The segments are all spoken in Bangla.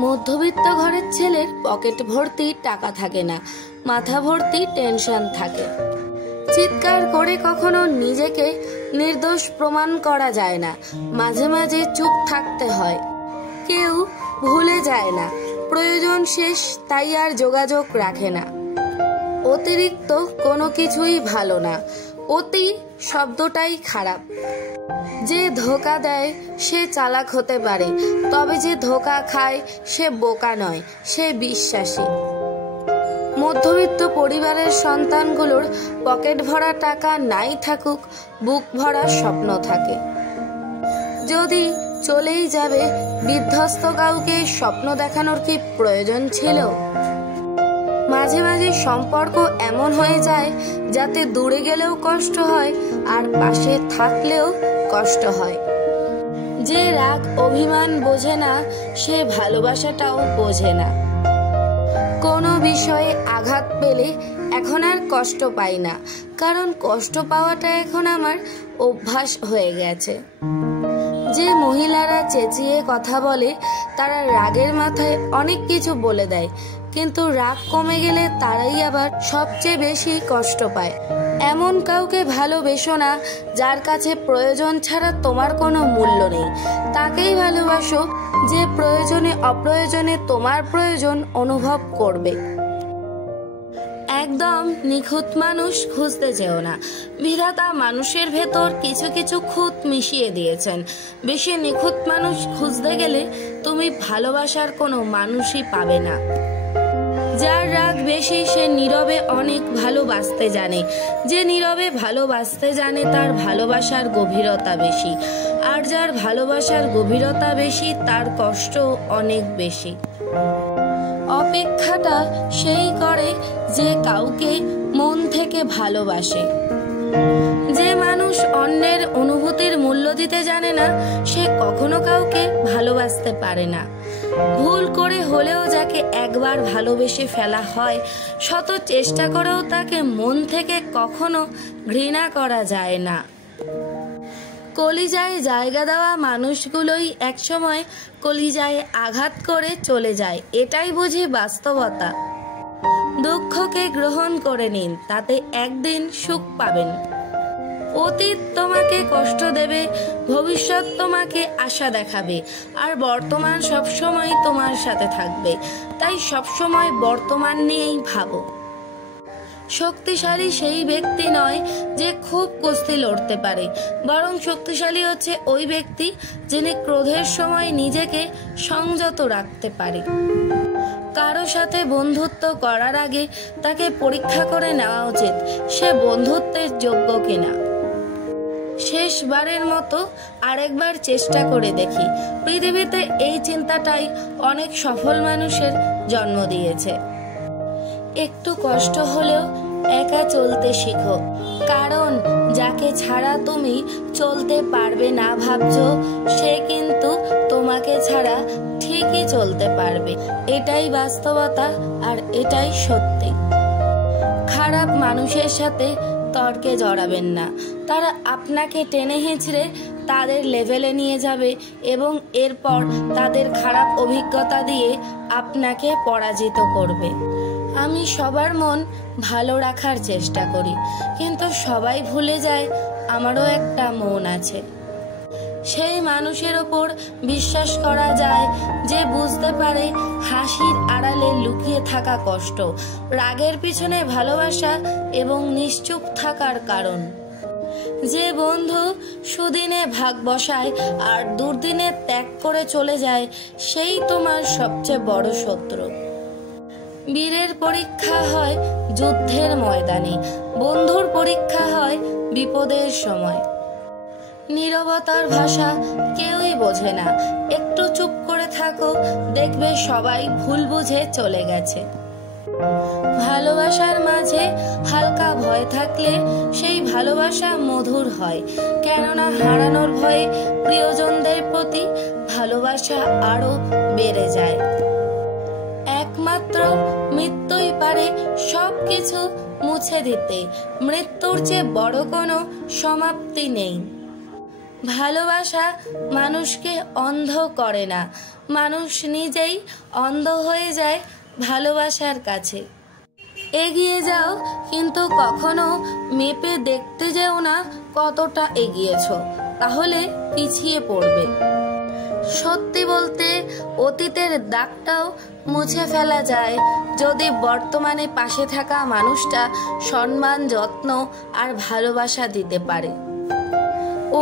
মধ্যবিত্ত ঘরের ছেলের পকেট ভর্তি টাকা থাকে না, মাথা ভর্তি টেনশন থাকে। চিৎকার করে কখনো নিজেকে নির্দোষ প্রমাণ করা যায় না, মাঝে মাঝে চুপ থাকতে হয়। কেউ ভুলে যায় না, প্রয়োজন শেষ তাই আর যোগাযোগ রাখে না। অতিরিক্ত কোনো কিছুই ভালো না, অতি শব্দটাই খারাপ। যে ধোঁকা দেয় সে চালাক হতে পারে, তবে যে ধোঁকা খায় সে বোকা নয়, সে বিশ্বাসী। মধ্যবিত্ত পরিবারের সন্তানগুলোর পকেট ভরা টাকা নাই থাকুক, বুক ভরা স্বপ্ন থাকে। যদি চলেই যাবে, বিধ্বস্ত কাউকে স্বপ্ন দেখানোর কি প্রয়োজন ছিল? মাঝে মাঝে সম্পর্ক এমন হয়ে যায় যাতে দূরে গেলেও কষ্ট হয় আর পাশে থাকলেও কষ্ট হয়। যে রাগ অভিমান বোঝে না সে ভালোবাসাটাও বোঝে না। কোনো বিষয়ে আঘাত পেলে এখন আর কষ্ট পাই না, কারণ কষ্ট পাওয়াটা এখন আমার অভ্যাস হয়ে গেছে। যে মহিলারা চেঁচিয়ে কথা বলে তারা রাগের মাথায় অনেক কিছু বলে দেয়, কিন্তু রাগ কমে গেলে তারাই আবার সবচেয়ে বেশি কষ্ট পায়। এমন কাউকে ভালোবেসো না যার কাছে প্রয়োজন ছাড়া তোমার কোনো মূল্য নেই। তাকেই ভালোবাসো যে প্রয়োজনে অপ্রয়োজনে তোমার প্রয়োজন অনুভব করবে। একদম নিখুঁত মানুষ খুঁজতে চেও না। বিধাতা মানুষের ভেতর কিছু কিছু খুঁত মিশিয়ে দিয়েছেন। বেশি নিখুঁত মানুষ খুঁজতে গেলে তুমি ভালোবাসার কোনো মানুষই পাবে না। যার রাগ বেশি সে নীরবে অনেক ভালোবাসতে জানে। যে নীরবে ভালোবাসতে জানে তার ভালোবাসার গভীরতা বেশি, আর যার ভালোবাসার গভীরতা বেশি তার কষ্ট অনেক বেশি। অপেক্ষাটা সেই করে যে কাউকে মন থেকে ভালোবাসে। যে মানুষ অন্যের অনুভূতির মূল্য দিতে জানে না সে কখনো কাউকে ভালোবাসতে পারে না। ভুল করে হলেও যাকে একবার ভালোবেসে ফেলা হয়, শত চেষ্টা করেও তাকে মন থেকে কখনো ঘৃণা করা যায় না। কলিজায় জায়গা দেওয়া মানুষগুলোই একসময় কলিজায় আঘাত করে চলে যায়, এটাই বুঝি বাস্তবতা। দুঃখকে গ্রহণ করে নিন, তাতে একদিন সুখ পাবেন। অতীত তোমাকে কষ্ট দেবে, ভবিষ্যৎ তোমাকে আশা দেখাবে, আর বর্তমান সবসময় তোমার সাথে থাকবে। তাই সবসময় বর্তমান নিয়েই ভাবো। শক্তিশালী সেই ব্যক্তি নয় যে খুব কুস্তি লড়তে পারে, বরং শক্তিশালী হচ্ছে ওই ব্যক্তি যিনি ক্রোধের সময় নিজেকে সংযত রাখতে পারে। কারো সাথে বন্ধুত্ব করার আগে তাকে পরীক্ষা করে নেওয়া উচিত সে বন্ধুত্বের যোগ্য কিনা। শেষবারের মতো আরেকবার চেষ্টা করে দেখি। পৃথিবীতে এই চিন্তাটাই অনেক সফল মানুষের জন্ম দিয়েছে। একটু কষ্ট হলেও একা চলতে শিখো, কারণ যাকে ছাড়া তুমি চলতে পারবে না ভাবছো সে কিন্তু তোমাকে ছাড়া ঠিকই চলতে পারবে। এটাই বাস্তবতা আর এটাই সত্যি। খারাপ মানুষের সাথে তর্কে জড়াবেন না। তারা আপনাকে টেনে হিঁচড়ে তাদের লেভেলে নিয়ে যাবে এবং এরপর তাদের খারাপ অভিজ্ঞতা দিয়ে আপনাকে পরাজিত করবে। আমি সবার মন ভালো রাখার চেষ্টা করি, কিন্তু সবাই ভুলে যায় আমারও একটা মন আছে। সেই মানুষের ওপর বিশ্বাস করা যায় যে বুঝতে পারে হাসির আড়ালে লুকিয়ে থাকা কষ্ট, রাগের পিছনে ভালোবাসা এবং নিশ্চুপ থাকার কারণ। যে বন্ধু সুদিনে ভাগ বসায় আর দুর্দিনে ত্যাগ করে চলে যায় সেই তোমার সবচেয়ে বড় শত্রু। বীরের পরীক্ষা হয় যুদ্ধের ময়দানে, বন্ধুর পরীক্ষা হয় বিপদের সময়। নীরবতার ভাষা কেউই বোঝে না। একটু চুপ করে থাকো, দেখবে সবাই ভুল বুঝে চলে গেছে। ভালোবাসার মাঝে হালকা ভয় থাকলে সেই ভালোবাসা মধুর হয়, কেননা হারানোর ভয়ে প্রিয়জনদের প্রতি ভালোবাসা আরো বেড়ে যায়। একমাত্র মৃত্যুই পারে সবকিছু মুছে দিতে। মৃত্যুর চেয়ে বড় কোনো সমাপ্তি নেই। ভালোবাসা মানুষকে অন্ধ করে না, মানুষ নিজেই অন্ধ হয়ে যায় ভালোবাসার কাছে। এগিয়ে যাও, কিন্তু কখনো মেপে দেখতে যেও না কতটা এগিয়েছো, তাহলে পিছিয়ে পড়বে। সত্যি বলতে অতীতের দাগটাও মুছে ফেলা যায় যদি বর্তমানে পাশে থাকা মানুষটা সম্মান, যত্ন আর ভালোবাসা দিতে পারে।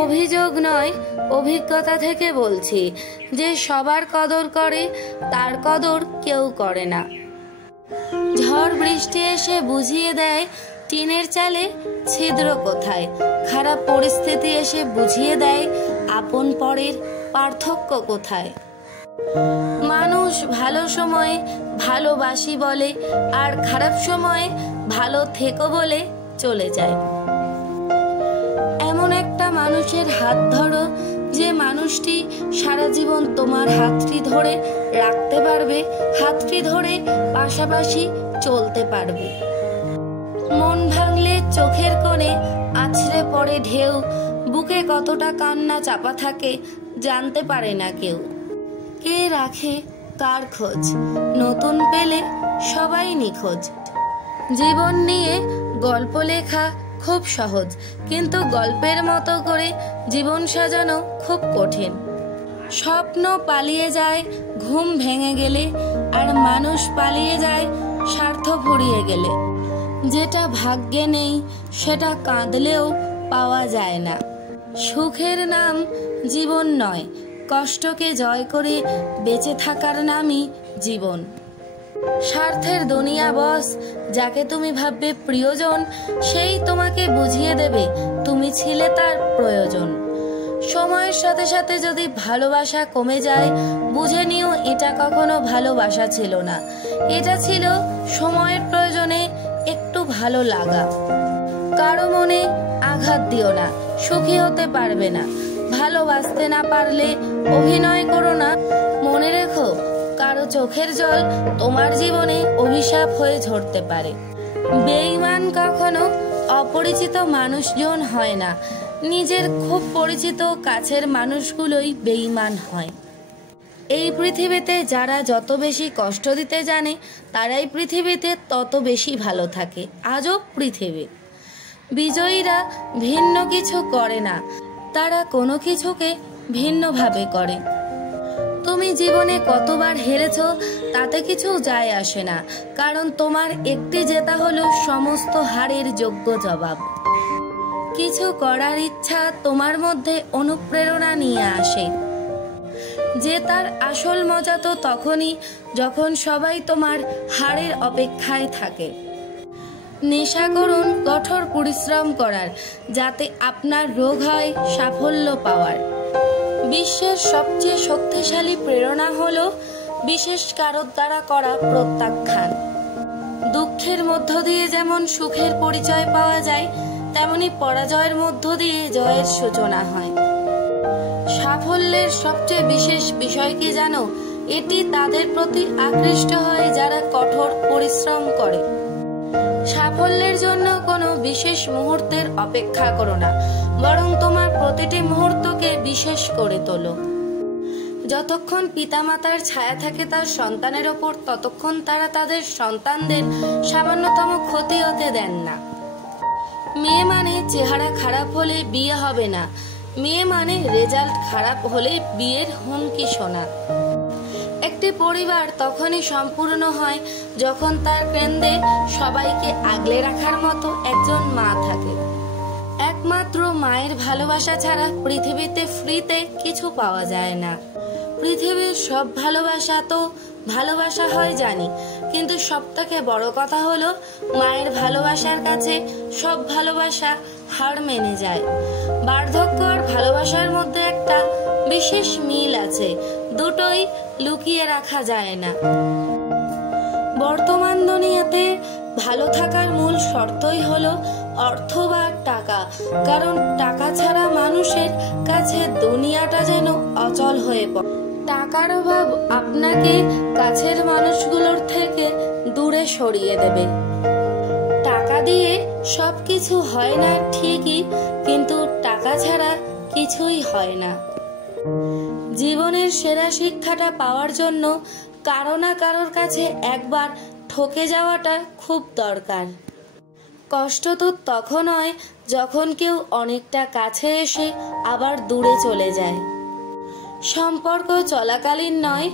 অভিযোগ নয়, অভিজ্ঞতা থেকে বলছি যে সবার কদর করে তার কদর কেউ করে না। ঝড় বৃষ্টি এসে বুঝিয়ে দেয় টিনের চালে ছিদ্র কোথায়। খারাপ পরিস্থিতি এসে বুঝিয়ে দেয় আপন পরের পার্থক্য কোথায়। মানুষ ভালো সময়ে ভালোবাসি বলে আর খারাপ সময়ে ভালো থেকো বলে চলে যায়। এমন একটা মানুষের হাত ধরো যে মানুষটি সারা জীবন তোমার হাতটি ধরে রাখতে পারবে, হাতটি ধরে পাশাপাশি চলতে পারবে। মন ভাঙলে চোখের কোণে আছড়ে পড়ে ঢেউ, বুকে কতটা কান্না চাপা থাকে জানতে পারে না কেউ। কে রাখে কার খোঁজ, নতুন পেলে সবাই নিখোঁজ। জীবন নিয়ে গল্প লেখা খুব সহজ, কিন্তু গল্পের মতো করে জীবন সাজানো খুব কঠিন। স্বপ্ন পালিয়ে যায় ঘুম ভেঙে গেলে, আর মানুষ পালিয়ে যায় স্বার্থ ফুরিয়ে গেলে। যেটা ভাগ্যে নেই সেটা কাঁদলেও পাওয়া যায় না। সুখের নাম জীবন নয়, কষ্টকে জয় করে বেঁচে থাকার নামই জীবন। স্বার্থের দুনিয়া বস, যাকে তুমি ভাববে প্রিয়জন সেই তোমাকে বুঝিয়ে দেবে তুমি ছিলে তার প্রয়োজন। সময়ের সাথে সাথে যদি ভালোবাসা কমে যায়, বুঝে নিও এটা কখনো ভালোবাসা ছিল না, এটা ছিল সময়ের প্রয়োজনে একটু ভালো লাগা। কারো মনে আঘাত দিও না, সুখী হতে পারবে না। ভালোবাসতে না পারলে অভিনয় করো না। মনে রেখো, কারো চোখের জল তোমার জীবনে অভিশাপ হয়ে ঝরতে পারে। বেঈমান কখনো অপরিচিত মানুষজন হয় না, নিজের খুব পরিচিত কাছের মানুষগুলোই বেঈমান হয়। এই পৃথিবীতে যারা যত বেশি কষ্ট দিতে জানে তারাই পৃথিবীতে তত বেশি ভালো থাকে। আজব পৃথিবী। বিজয়ীরা ভিন্ন কিছু করে না, তারা কোনো কিছুকে ভিন্নভাবে করে। তুমি জীবনে কতবার হেরেছো তাতে কিছু যায় আসে না, কারণ তোমার একটি জেতা হলো সমস্ত হারের যোগ্য জবাব। কিছু করার ইচ্ছা তোমার মধ্যে অনুপ্রেরণা নিয়ে আসে। জেতার আসল মজা তো তখনই যখন সবাই তোমার হারের অপেক্ষায় থাকে। নেশা করুন কঠোর পরিশ্রম করার, যাতে আপনার রোগ হয় সাফল্য পাওয়ার। বিশ্বের সবচেয়ে শক্তিশালী প্রেরণা হলো বিশেষ কারোর দ্বারা করা প্রত্যাখ্যান। দুঃখের মধ্য দিয়ে যেমন সুখের পরিচয় পাওয়া যায়, তেমনি পরাজয়ের মধ্য দিয়ে জয়ের সূচনা হয়। সাফল্যের সবচেয়ে বিশেষ বিষয় কি জানো? এটি তাদের প্রতি আকৃষ্ট হয় যারা কঠোর পরিশ্রম করে। সাফল্যের জন্য কোনো বিশেষ মুহূর্তের অপেক্ষা করো না, বরং তোমার প্রতিটি মুহূর্তকে বিশেষ করে তোলো। যতক্ষণ পিতামাতার ছায়া থাকে তার সন্তানের ওপর, ততক্ষণ তারা তাদের সন্তানদের সামান্যতম ক্ষতি হতে দেন না। মেয়ে মানে চেহারা খারাপ হলে বিয়ে হবে না, মেয়ে মানে রেজাল্ট খারাপ হলে বিয়ের হুমকি শোনা। একটি পরিবার তখনই সম্পূর্ণ হয় যখন তার কেন্দ্রে সবাইকে আগলে রাখার মতো একজন মা থাকে। একমাত্র মায়ের ভালোবাসা ছাড়া পৃথিবীতে ফ্রিতে কিছু পাওয়া যায় না। পৃথিবীর সব ভালোবাসা তো ভালোবাসা হয় জানি, কিন্তু সবথেকে বড় কথা হলো মায়ের ভালোবাসার কাছে সব ভালোবাসা হার মেনে যায়। বার্ধক্য আর ভালোবাসার মধ্যে একটা বিশেষ মিল আছে, দুটোই লুকিয়ে রাখা যায় না। বর্তমান দুনিয়াতে ভালো থাকার মূল শর্তই হলো অর্থ বা টাকা, কারণ টাকা ছাড়া মানুষের কাছে দুনিয়াটা যেন অচল হয়ে পড়ে। টাকার অভাব আপনাকে কাছের মানুষগুলোর থেকে দূরে সরিয়ে দেবে। টাকা দিয়ে সবকিছু হয় না ঠিকই, কিন্তু টাকা ছাড়া কিছুই হয় না। জীবনের সেরা শিক্ষাটা পাওয়ার জন্য কারো না কারোর কাছে একবার ঠকে যাওয়াটা খুব দরকার। কষ্ট তো তখন হয় যখন কেউ অনেকটা কাছে এসে আবার দূরে চলে যায়। সম্পর্ক চলাকালীন নয়,